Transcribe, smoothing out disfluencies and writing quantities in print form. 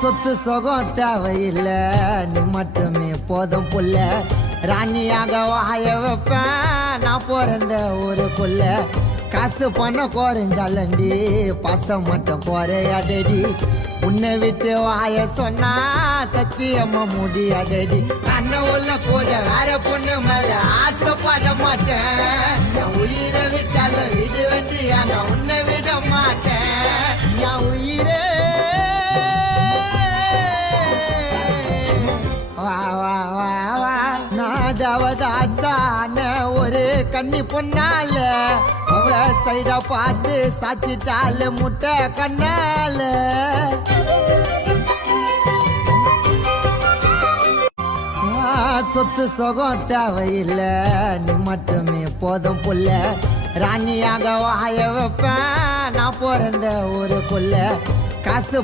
சொத்து சுகம் தேவையில்லை, நீ மட்டுமே போதும் புள்ள. ராணியாக வாய வைப்பேன் நான் பிறந்த ஊருக்குள்ள. காசு பண்ண குறைஞ்சாலண்டி, பசம் மட்டும் குறையாதடி. உன்னை விட்டு வாய சொன்னா சத்தியமா முடியாதடி. கண்ண உள்ள கூட வேற பொண்ணு மேல ஆசைப்பட மாட்டேன். என் உயிரை விட்டால விடு வந்து நான் உன்னை விட மாட்டேன். என் உயிரே வா வா வா வா. நான் ஜவதாசான ஒரு கன்னி பொண்ணால, அவ சைடா பார்த்து சாச்சிட்டால முட்டை கண்ணால. சொத்து சுகம் தேவையில்லை, நீ மட்டுமே போதும் புள்ள. ராணியாக வாய வைப்பேன் நான் பிறந்த ஊருக்குள்ள. காசு